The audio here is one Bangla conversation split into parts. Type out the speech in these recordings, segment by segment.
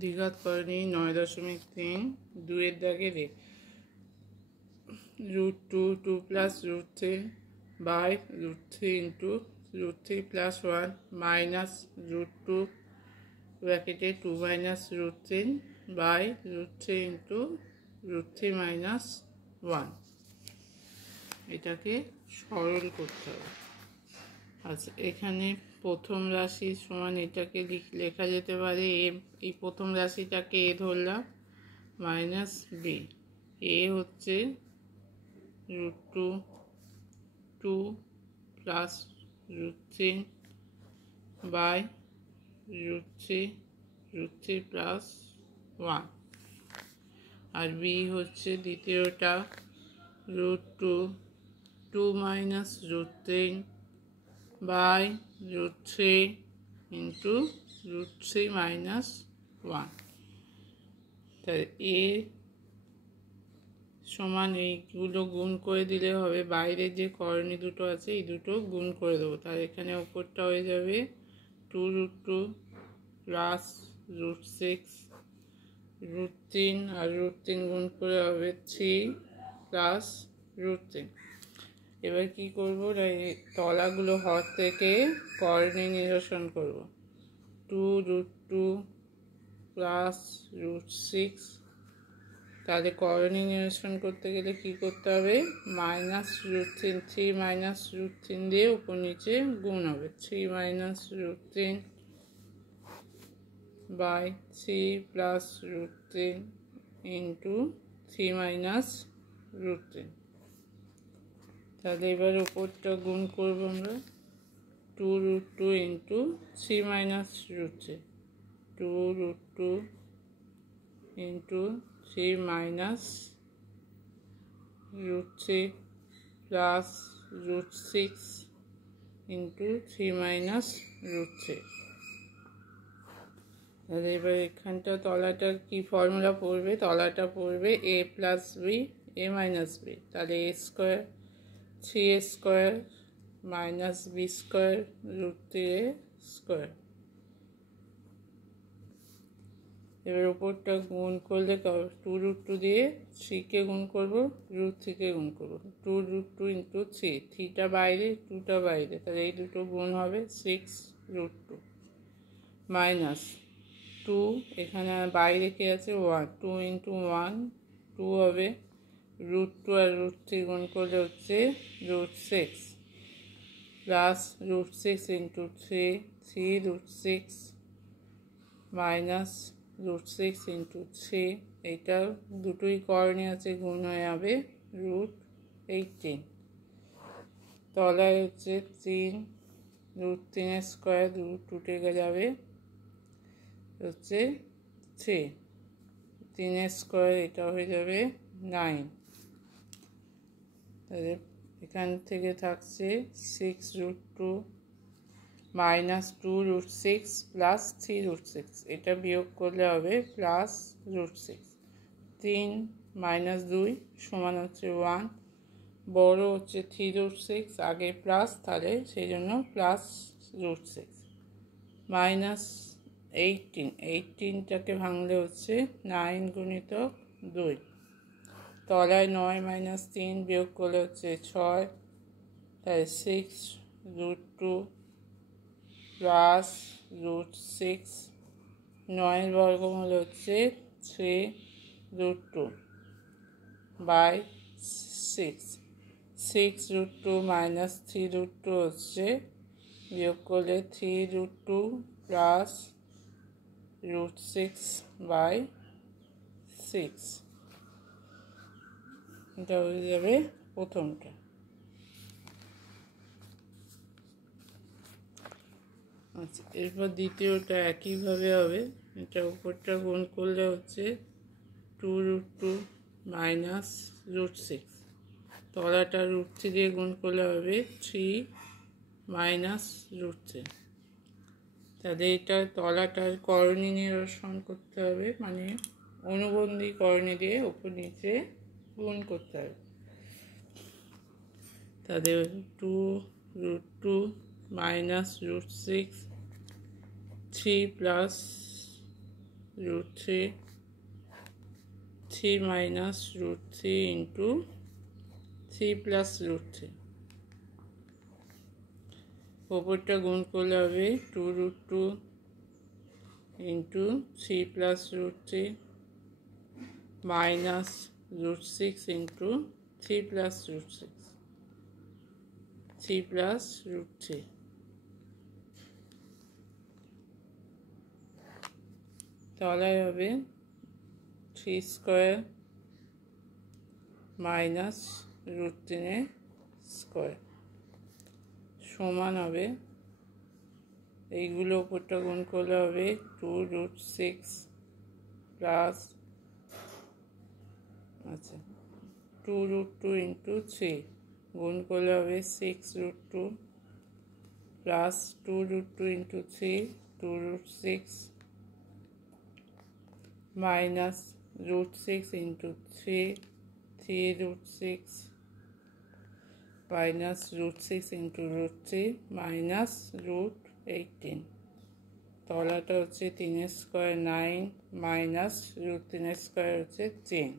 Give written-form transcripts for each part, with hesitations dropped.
দ্বিঘাত করণী 9.3 2-এর দাগে রে √2 plus √3 by √3 into √3 plus 1 minus √2 ব্র্যাকেটে 2 মাইনাস √3 বাই √3 ইন্টু √3 মাইনাস 1। এটাকে সরল করতে হবে। আচ্ছা, এখানে প্রথম রাশি সমান এটাকে লেখা যেতে পারে এই প্রথম রাশিটাকে এ ধরলাম মাইনাস বি। এ হচ্ছে √2 প্লাস √3 বাই √3 প্লাস 1, আর বি হচ্ছে দ্বিতীয়টা √2 মাইনাস √3 বাই √3 ইন্টু √3 মাইনাস 1। তাহলে এ সমান এইগুলো গুণ করে দিলে হবে, বাইরে যে করণী দুটো আছে এই দুটো গুণ করে দেবো। তাহলে এখানে ওপরটা হয়ে যাবে 2√2 প্লাস √6 √3 আর √3 গুণ করে হবে 3 প্লাস √3। এবার কি করবো, তলাগুলো হর থেকে করণী নিরসন করব। 2√2 প্লাস √6, তাহলে করণী নিরসন করতে গেলে কি করতে হবে, মাইনাস √3 3 মাইনাস √3 দিয়ে উপর নিচে গুণ হবে। 3 minus √3 by 3 plus √3 into 3 minus √3। তাহলে এবার উপরটা গুণ করবো আমরা, 2√2 into 3 minus √3, 2√2 into 3 minus √3 plus √6 into 3 minus √3। তাহলে এবার এখানটা তলাটার কি ফর্মুলা পড়বে, তলাটা পড়বে a plus B a minus B, তাহলে a square 3a square minus B square √3a square. এবার উপরটা গুণ করলে 2√2 দিয়ে 3কে গুণ করবো, √3কে গুণ করবো, 2√2 ইন্টু 3, 3টা বাইরে 2টা বাইরে, তাহলে এই দুটো গুণ হবে 6√2 মাইনাস 2, এখানে বাইরে কে আছে 1, 2 ইন্টু 1 2 হবে, √2 আর √3 গুণ করলে হচ্ছে √6 প্লাস √6 ইন্টু 3 3√6 মাইনাস √6 ইন্টু 3, এইটা দুটোই করণীয় আছে, গুণ হয়ে যাবে √18। তলায় হচ্ছে 3, √3 স্কোয়ার √2 টেকে যাবে হচ্ছে 3, 3 স্কোয়ার এটা হয়ে যাবে 9। তাহলে এখান থেকে থাকছে 6√2 মাইনাস 2√6 প্লাস 3√6, এটা বিয়োগ করলে হবে প্লাস √6। 3 মাইনাস 2 সমান হচ্ছে 1, বড় হচ্ছে 3√6, আগে প্লাস, তাহলে সেই জন্য প্লাস √6 মাইনাস 18টাকে ভাঙলে হচ্ছে 9 গুণিতক 2, তলায় 9 মাইনাস 3 বিয়োগ করলে হচ্ছে 6, তাই 6√2 প্লাস √6, 9 বর্গমূল হচ্ছে 3√2 বাই 6, 6√2 মাইনাস 3√2 হচ্ছে, বিয়োগ করলে 3√2 প্লাস √6 বাই 6, এটা হয়ে যাবে প্রথমটা। আচ্ছা, এরপর দ্বিতীয়টা একইভাবে হবে, এটা উপরটা গুণ করলে হচ্ছে 2√2 মাইনাস √6, তলাটা √3 দিয়ে গুণ করলে হবে 3 মাইনাস √3। তাহলে এটা তলাটার করণী নিরসন করতে হবে, মানে অনুবন্ধী করণী দিয়ে উপর নিচে গুণ করতে হবে। তাদের 2√2 minus √6, 3 plus root 3, 3 minus root 3 into 3 plus root 3. ওপরটা গুণ করলে হবে 2 root 2 into 3 plus root 3 minus root 6 into 3 plus root 6. 3 plus root 3. তাহলে হবে 3 স্কোয়ার মাইনাস রুট 3 স্কোয়ার সমান হবে, এইগুলো উপরটা গুণ করলে হবে 2 root 6 প্লাস 2 root 2 into 3 গুণ করলে হবে 6 root 2 plus 2 root 2 into 3 2 root 6 minus root 6 into 3 3 root 6 minus root 6 into root 3 minus root 18. তলাটা হচ্ছে 3 স্কোয়ার 9 মাইনাস রুট 3 স্কোয়ার হচ্ছে 10।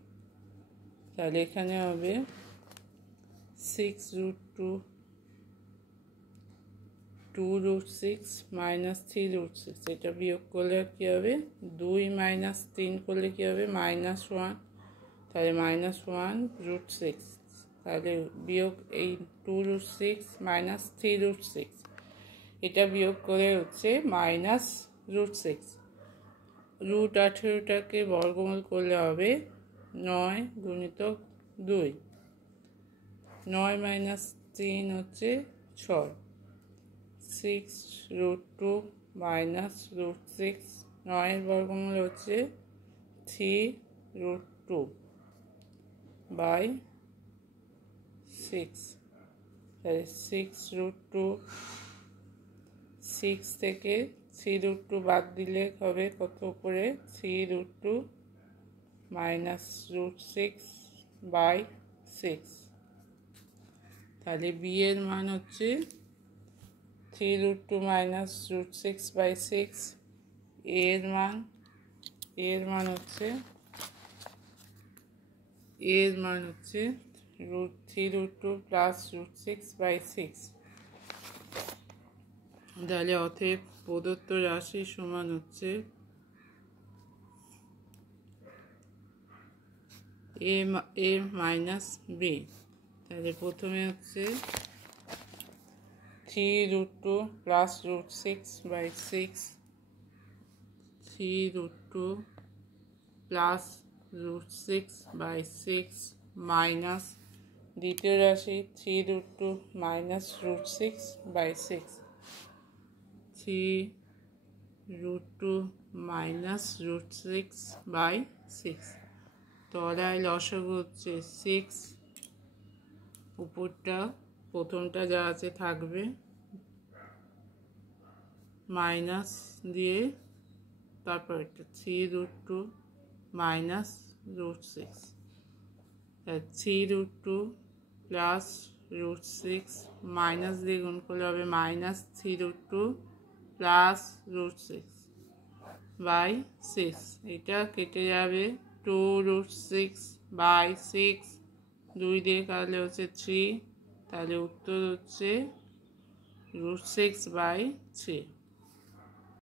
তাহলে এখানে হবে 6 root 2 2 root 6 minus 3 root 6, এটা বিয়োগ করলে কী হবে 2 minus 3 করলে কী হবে -1, তাহলে -1 root 6, তাহলে বিয়োগ এই 2 root 6 minus 3 root 6, এটা বিয়োগ করে হচ্ছে মাইনাস রুট 6। রুট 18টাকে বর্গমূল করলে হবে 9 গুণিতক 2, 9 মাইনাস 3 হচ্ছে 6, 6 root 2 মাইনাস রুট 6, 9 বর্গমূল হচ্ছে 3 root 2 বাই 6, তাহলে 6 root 2, 6 থেকে 3 root 2 বাদ দিলে হবে কত করে 3 root 2 মাইনাস রুট 6 বাই 6, তাহলে বি এর মান হচ্ছে 3 root 2 মাইনাস রুট 6 বাই 6, এর মান হচ্ছে3 root 2 প্লাস রুট 6 বাই 6। তাহলে অতএব প্রদত্ত রাশি সমান হচ্ছে এ মাইনাস বি। তাহলে প্রথমে হচ্ছে 3 root 2 plus root 6 by 6, 3 root 2 plus root 6 by 6 minus দ্বিতীয় রাশি 3 root 2 minus root 6 by 6, 3 root 2 minus root 6 by 6। তলায় লসাগু হচ্ছে 6, উপরটা প্রথমটা যা আছে থাকবে মাইনাস দিয়ে তারপর একটা 3 root 2 minus root 6, 3 root 2 plus root 6 minus দিয়ে গুণ করলে হবে minus 3 root 2 plus root 6 by 6, এটা কেটে যাবে 2 root 6 বাই 6, 2 দিয়ে কাটলে হচ্ছে 3, তাহলে উত্তর হচ্ছে root 6 বাই 3।